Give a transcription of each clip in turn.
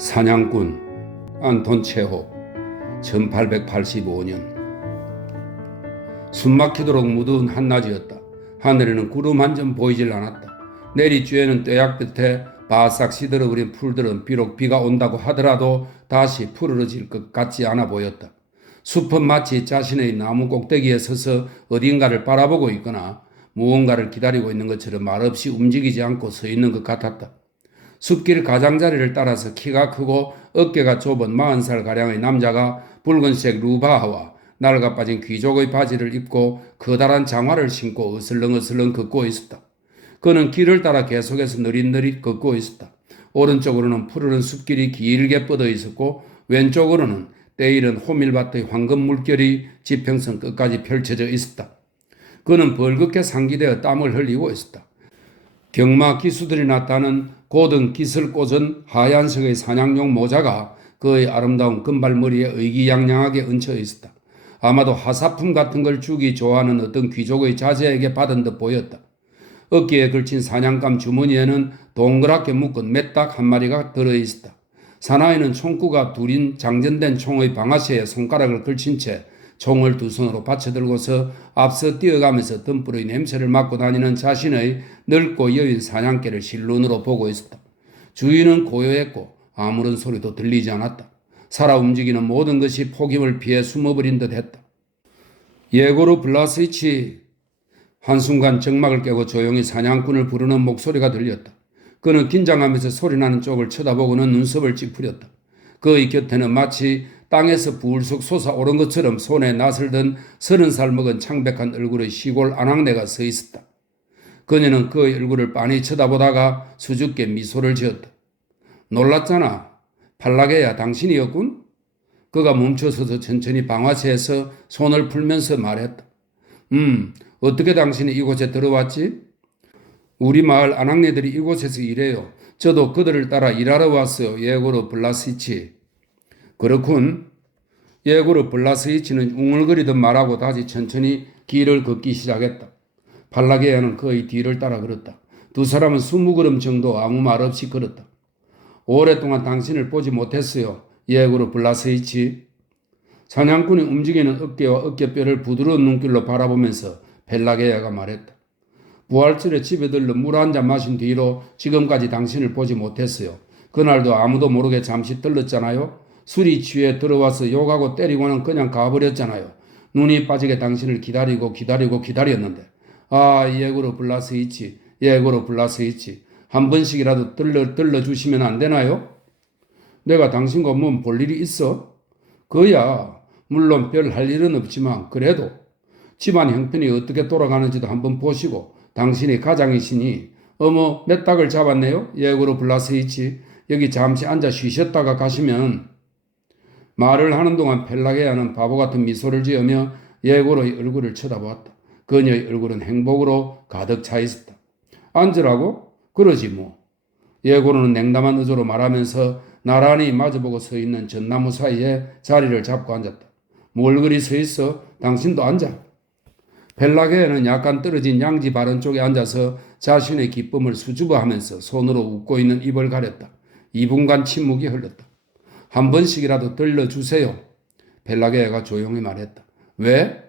사냥꾼 안톤 체호 1885년. 숨막히도록 무더운 한낮이었다. 하늘에는 구름 한 점 보이질 않았다. 내리쬐는 뙤약볕에 바싹 시들어버린 풀들은 비록 비가 온다고 하더라도 다시 푸르러질 것 같지 않아 보였다. 숲은 마치 자신의 나무 꼭대기에 서서 어딘가를 바라보고 있거나 무언가를 기다리고 있는 것처럼 말없이 움직이지 않고 서 있는 것 같았다. 숲길 가장자리를 따라서 키가 크고 어깨가 좁은 40살가량의 남자가 붉은색 루바하와 낡아 빠진 귀족의 바지를 입고 커다란 장화를 신고 어슬렁어슬렁 걷고 있었다. 그는 길을 따라 계속해서 느릿느릿 걷고 있었다. 오른쪽으로는 푸르른 숲길이 길게 뻗어 있었고 왼쪽으로는 때이른 호밀밭의 황금 물결이 지평선 끝까지 펼쳐져 있었다. 그는 벌겋게 상기되어 땀을 흘리고 있었다. 경마 기수들이 나타나는 고등 깃을 꽂은 하얀색의 사냥용 모자가 그의 아름다운 금발머리에 의기양양하게 얹혀 있었다. 아마도 하사품 같은 걸 주기 좋아하는 어떤 귀족의 자제에게 받은 듯 보였다. 어깨에 걸친 사냥감 주머니에는 동그랗게 묶은 메딱 한 마리가 들어있었다. 사나이는 총구가 둘인 장전된 총의 방아쇠에 손가락을 걸친 채 총을 두 손으로 받쳐들고서 앞서 뛰어가면서 등불의 냄새를 맡고 다니는 자신의 넓고 여윈 사냥개를 실눈으로 보고 있었다. 주위는 고요했고 아무런 소리도 들리지 않았다. 살아 움직이는 모든 것이 폭임을 피해 숨어버린 듯 했다. 예고르 블라스이치. 한순간 정막을 깨고 조용히 사냥꾼을 부르는 목소리가 들렸다. 그는 긴장하면서 소리나는 쪽을 쳐다보고는 눈썹을 찌푸렸다. 그의 곁에는 마치 땅에서 불쑥 솟아오른 것처럼 손에 낫을 든 30살 먹은 창백한 얼굴의 시골 아낙네가 서 있었다. 그녀는 그의 얼굴을 빤히 쳐다보다가 수줍게 미소를 지었다. 놀랐잖아. 팔라게야, 당신이었군? 그가 멈춰서서 천천히 방아쇠에서 손을 풀면서 말했다. 어떻게 당신이 이곳에 들어왔지? 우리 마을 아낙네들이 이곳에서 일해요. 저도 그들을 따라 일하러 왔어요. 예고르 블라스이치. 그렇군. 예고르 블라스이치는 웅얼거리듯 말하고 다시 천천히 길을 걷기 시작했다. 팔라게야는 그의 뒤를 따라 걸었다. 두 사람은 20걸음 정도 아무 말 없이 걸었다. 오랫동안 당신을 보지 못했어요. 예고르 블라스이치. 사냥꾼이 움직이는 어깨와 어깨뼈를 부드러운 눈길로 바라보면서 펠라게야가 말했다. 부활절에 집에 들러 물 한 잔 마신 뒤로 지금까지 당신을 보지 못했어요. 그날도 아무도 모르게 잠시 들렀잖아요. 술이 취해 들어와서 욕하고 때리고는 그냥 가버렸잖아요. 눈이 빠지게 당신을 기다렸는데. 예고르 블라스이치, 예고르 블라스이치. 한 번씩이라도 들러주시면 안 되나요? 내가 당신과 뭔 볼 일이 있어? 그야 물론 별 할 일은 없지만 그래도 집안 형편이 어떻게 돌아가는지도 한번 보시고 당신이 가장이시니 어머 몇 닭을 잡았네요? 예고르 블라스이치. 여기 잠시 앉아 쉬셨다가 가시면. 말을 하는 동안 펠라게야는 바보 같은 미소를 지으며 예고르의 얼굴을 쳐다보았다. 그녀의 얼굴은 행복으로 가득 차 있었다. 앉으라고? 그러지 뭐. 예고르는 냉담한 의조로 말하면서 나란히 마주보고 서 있는 전나무 사이에 자리를 잡고 앉았다. 뭘 그리 서 있어? 당신도 앉아. 펠라게야는 약간 떨어진 양지 바른 쪽에 앉아서 자신의 기쁨을 수줍어하면서 손으로 웃고 있는 입을 가렸다. 2분간 침묵이 흘렀다. 한 번씩이라도 들려주세요. 펠라게야가 조용히 말했다. 왜?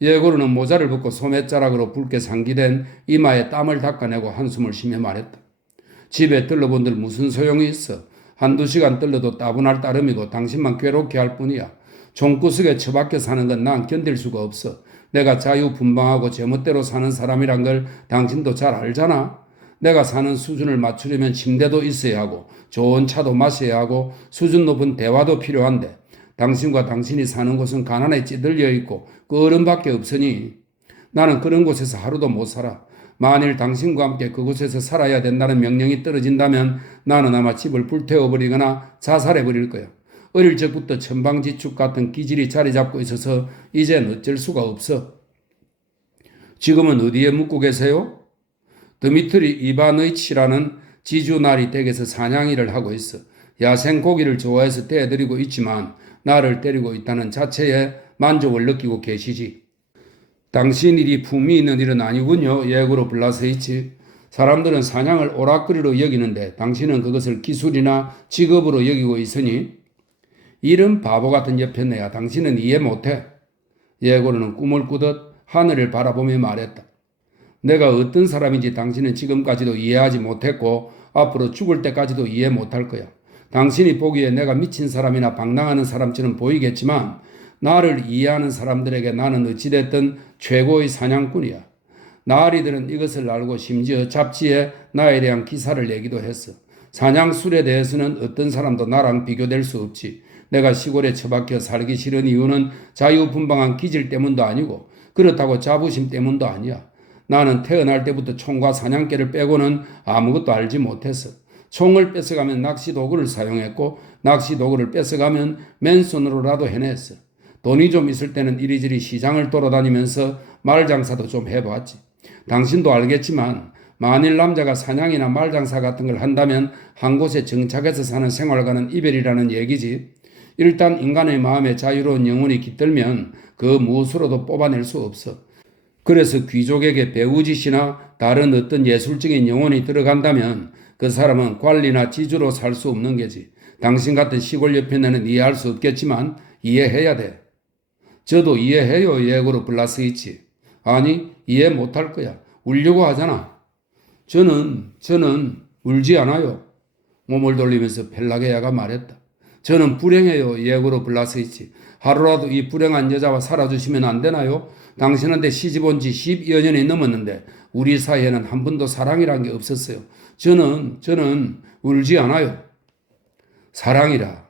예고르는 모자를 벗고 소매자락으로 붉게 상기된 이마에 땀을 닦아내고 한숨을 쉬며 말했다. 집에 들러본들 무슨 소용이 있어. 한두 시간 들러도 따분할 따름이고 당신만 괴롭게 할 뿐이야. 종구석에 처박혀 사는 건 난 견딜 수가 없어. 내가 자유분방하고 제멋대로 사는 사람이란 걸 당신도 잘 알잖아. 내가 사는 수준을 맞추려면 침대도 있어야 하고 좋은 차도 마셔야 하고 수준 높은 대화도 필요한데 당신과 당신이 사는 곳은 가난에 찌들려 있고 그 어른밖에 없으니 나는 그런 곳에서 하루도 못 살아. 만일 당신과 함께 그곳에서 살아야 된다는 명령이 떨어진다면 나는 아마 집을 불태워버리거나 자살해버릴 거야. 어릴 적부터 천방지축 같은 기질이 자리 잡고 있어서 이젠 어쩔 수가 없어. 지금은 어디에 묵고 계세요? 드미트리 이바노이치라는 지주나리 댁에서 사냥 일을 하고 있어. 야생 고기를 좋아해서 대드리고 있지만 나를 때리고 있다는 자체에 만족을 느끼고 계시지. 당신 일이 품위 있는 일은 아니군요. 예고르 블라스이치. 사람들은 사냥을 오락거리로 여기는데 당신은 그것을 기술이나 직업으로 여기고 있으니 이런 바보 같은 여편네야 당신은 이해 못해. 예고르는 꿈을 꾸듯 하늘을 바라보며 말했다. 내가 어떤 사람인지 당신은 지금까지도 이해하지 못했고 앞으로 죽을 때까지도 이해 못할 거야. 당신이 보기에 내가 미친 사람이나 방랑하는 사람처럼 보이겠지만 나를 이해하는 사람들에게 나는 어찌됐든 최고의 사냥꾼이야. 나으리들은 이것을 알고 심지어 잡지에 나에 대한 기사를 내기도 했어. 사냥술에 대해서는 어떤 사람도 나랑 비교될 수 없지. 내가 시골에 처박혀 살기 싫은 이유는 자유분방한 기질 때문도 아니고 그렇다고 자부심 때문도 아니야. 나는 태어날 때부터 총과 사냥개를 빼고는 아무것도 알지 못했어. 총을 뺏어가면 낚시도구를 사용했고 낚시도구를 뺏어가면 맨손으로라도 해냈어. 돈이 좀 있을 때는 이리저리 시장을 돌아다니면서 말장사도 좀 해봤지. 당신도 알겠지만 만일 남자가 사냥이나 말장사 같은 걸 한다면 한 곳에 정착해서 사는 생활과는 이별이라는 얘기지. 일단 인간의 마음에 자유로운 영혼이 깃들면 그 무엇으로도 뽑아낼 수 없어. 그래서 귀족에게 배우짓이나 다른 어떤 예술적인 영혼이 들어간다면 그 사람은 관리나 지주로 살 수 없는 게지. 당신 같은 시골 여편네는 이해할 수 없겠지만 이해해야 돼. 저도 이해해요. 예고로 블라스이치. 아니 이해 못할 거야. 울려고 하잖아. 저는 울지 않아요. 몸을 돌리면서 펠라게야가 말했다. 저는 불행해요. 예고로 블라스이치. 하루라도 이 불행한 여자와 살아주시면 안 되나요? 당신한테 시집 온 지 10여 년이 넘었는데 우리 사이에는 한 번도 사랑이란 게 없었어요. 저는 울지 않아요. 사랑이라.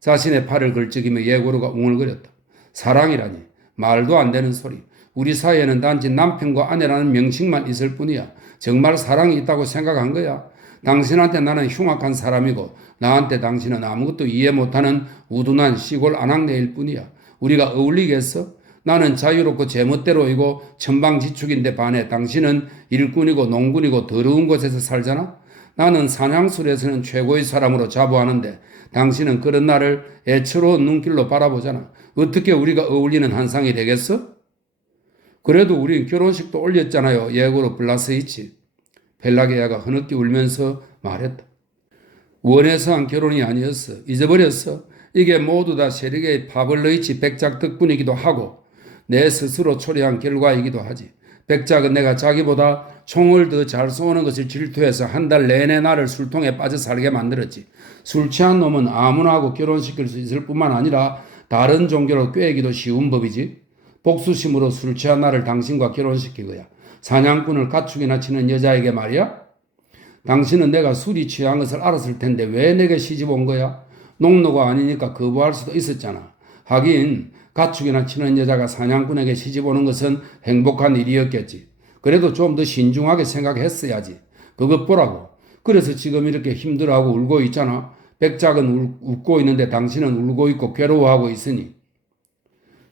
자신의 팔을 걸쩍이며 예고로가 웅얼거렸다. 사랑이라니. 말도 안 되는 소리. 우리 사이에는 단지 남편과 아내라는 명칭만 있을 뿐이야. 정말 사랑이 있다고 생각한 거야. 당신한테 나는 흉악한 사람이고 나한테 당신은 아무것도 이해 못하는 우둔한 시골 아낙네일 뿐이야. 우리가 어울리겠어? 나는 자유롭고 제멋대로이고 천방지축인데 반해 당신은 일꾼이고 농군이고 더러운 곳에서 살잖아? 나는 사냥술에서는 최고의 사람으로 자부하는데 당신은 그런 나를 애처로운 눈길로 바라보잖아. 어떻게 우리가 어울리는 한상이 되겠어? 그래도 우린 결혼식도 올렸잖아요. 예고로 블라스이치. 펠라게야가 흐느끼 울면서 말했다. 원해서 한 결혼이 아니었어. 잊어버렸어. 이게 모두 다 세력의 파벌르이치 백작 덕분이기도 하고 내 스스로 초래한 결과이기도 하지. 백작은 내가 자기보다 총을 더 잘 쏘는 것을 질투해서 한 달 내내 나를 술통에 빠져 살게 만들었지. 술 취한 놈은 아무나 하고 결혼시킬 수 있을 뿐만 아니라 다른 종교로 꾀기도 쉬운 법이지. 복수심으로 술 취한 나를 당신과 결혼시키고야. 사냥꾼을 가축이나 치는 여자에게 말이야? 당신은 내가 술이 취한 것을 알았을 텐데 왜 내게 시집 온 거야? 농노가 아니니까 거부할 수도 있었잖아. 하긴 가축이나 치는 여자가 사냥꾼에게 시집 오는 것은 행복한 일이었겠지. 그래도 좀 더 신중하게 생각했어야지. 그것 보라고. 그래서 지금 이렇게 힘들어하고 울고 있잖아. 백작은 웃고 있는데 당신은 울고 있고 괴로워하고 있으니.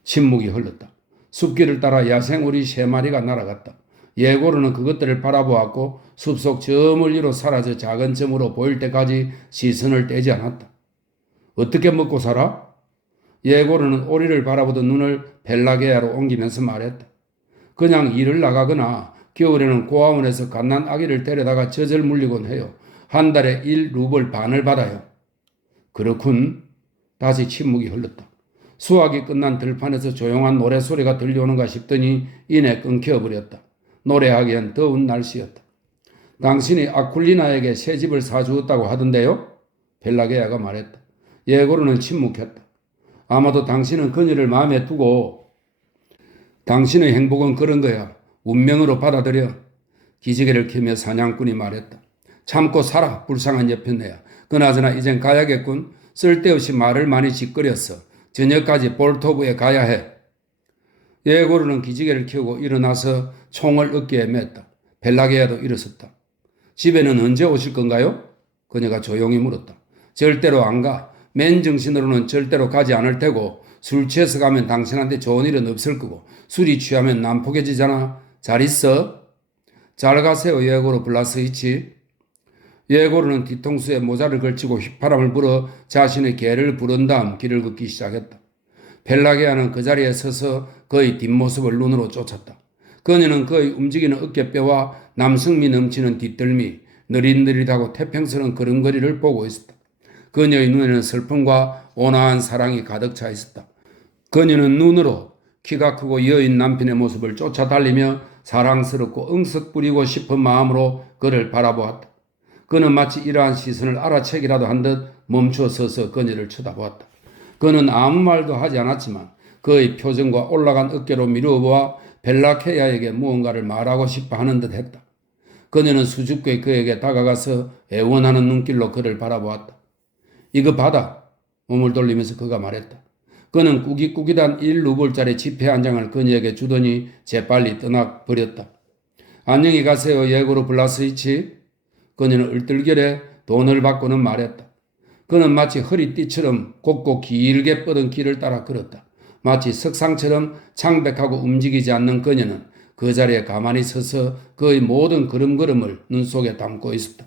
침묵이 흘렀다. 숲길을 따라 야생오리 3마리가 날아갔다. 예고로는 그것들을 바라보았고 숲속 저 멀리로 사라져 작은 점으로 보일 때까지 시선을 떼지 않았다. 어떻게 먹고 살아? 예고로는 오리를 바라보던 눈을 벨라게아로 옮기면서 말했다. 그냥 일을 나가거나 겨울에는 고아원에서 갓난 아기를 데려다가 젖을 물리곤 해요. 한 달에 1루블 반을 받아요. 그렇군. 다시 침묵이 흘렀다. 수확이 끝난 들판에서 조용한 노래소리가 들려오는가 싶더니 이내 끊겨버렸다. 노래하기엔 더운 날씨였다. 당신이 아쿨리나에게 새 집을 사주었다고 하던데요? 벨라게아가 말했다. 예고로는 침묵했다. 아마도 당신은 그녀를 마음에 두고 당신의 행복은 그런 거야. 운명으로 받아들여. 기지개를 켜며 사냥꾼이 말했다. 참고 살아 불쌍한 여편네야. 그나저나 이젠 가야겠군. 쓸데없이 말을 많이 짓거렸어. 저녁까지 볼토브에 가야 해. 예고르는 기지개를 켜고 일어나서 총을 어깨에 맸다. 벨라게아도 일어섰다. 집에는 언제 오실 건가요? 그녀가 조용히 물었다. 절대로 안 가. 맨정신으로는 절대로 가지 않을 테고 술 취해서 가면 당신한테 좋은 일은 없을 거고 술이 취하면 난폭해지잖아. 잘 있어? 잘 가세요. 예고로 블라스이치. 예고로는 뒤통수에 모자를 걸치고 휘파람을 불어 자신의 개를 부른 다음 길을 걷기 시작했다. 펠라게아는 그 자리에 서서 그의 뒷모습을 눈으로 쫓았다. 그녀는 그의 움직이는 어깨뼈와 남성미 넘치는 뒷덜미, 느릿느릿하고 태평스러운 걸음걸이를 보고 있었다. 그녀의 눈에는 슬픔과 온화한 사랑이 가득 차 있었다. 그녀는 눈으로 키가 크고 여인 남편의 모습을 쫓아달리며 사랑스럽고 응석 부리고 싶은 마음으로 그를 바라보았다. 그는 마치 이러한 시선을 알아채기라도 한 듯 멈춰 서서 그녀를 쳐다보았다. 그는 아무 말도 하지 않았지만 그의 표정과 올라간 어깨로 미루어보아 벨라케아에게 무언가를 말하고 싶어 하는 듯 했다. 그녀는 수줍게 그에게 다가가서 애원하는 눈길로 그를 바라보았다. 이거 받아. 몸을 돌리면서 그가 말했다. 그는 꾸깃꾸깃한 1루블짜리 지폐 한 장을 그녀에게 주더니 재빨리 떠나버렸다. 안녕히 가세요, 예고르 블라스이치. 그녀는 얼떨결에 돈을 받고는 말했다. 그는 마치 허리띠처럼 곱고 길게 뻗은 길을 따라 걸었다. 마치 석상처럼 창백하고 움직이지 않는 그녀는 그 자리에 가만히 서서 그의 모든 걸음걸음을 눈속에 담고 있었다.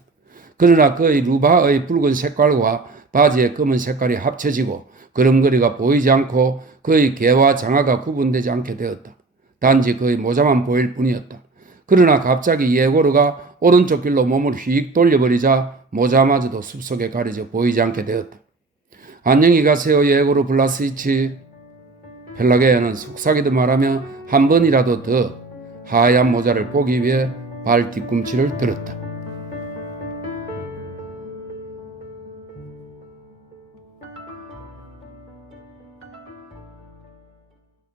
그러나 그의 루바의 붉은 색깔과 바지의 검은 색깔이 합쳐지고 걸음걸이가 보이지 않고 그의 개와 장화가 구분되지 않게 되었다. 단지 그의 모자만 보일 뿐이었다. 그러나 갑자기 예고르가 오른쪽 길로 몸을 휙 돌려버리자 모자마저도 숲속에 가려져 보이지 않게 되었다. 안녕히 가세요, 예고르 블라스이치. 펠라게야는 속삭이듯 말하며 한 번이라도 더 하얀 모자를 보기 위해 발 뒤꿈치를 들었다.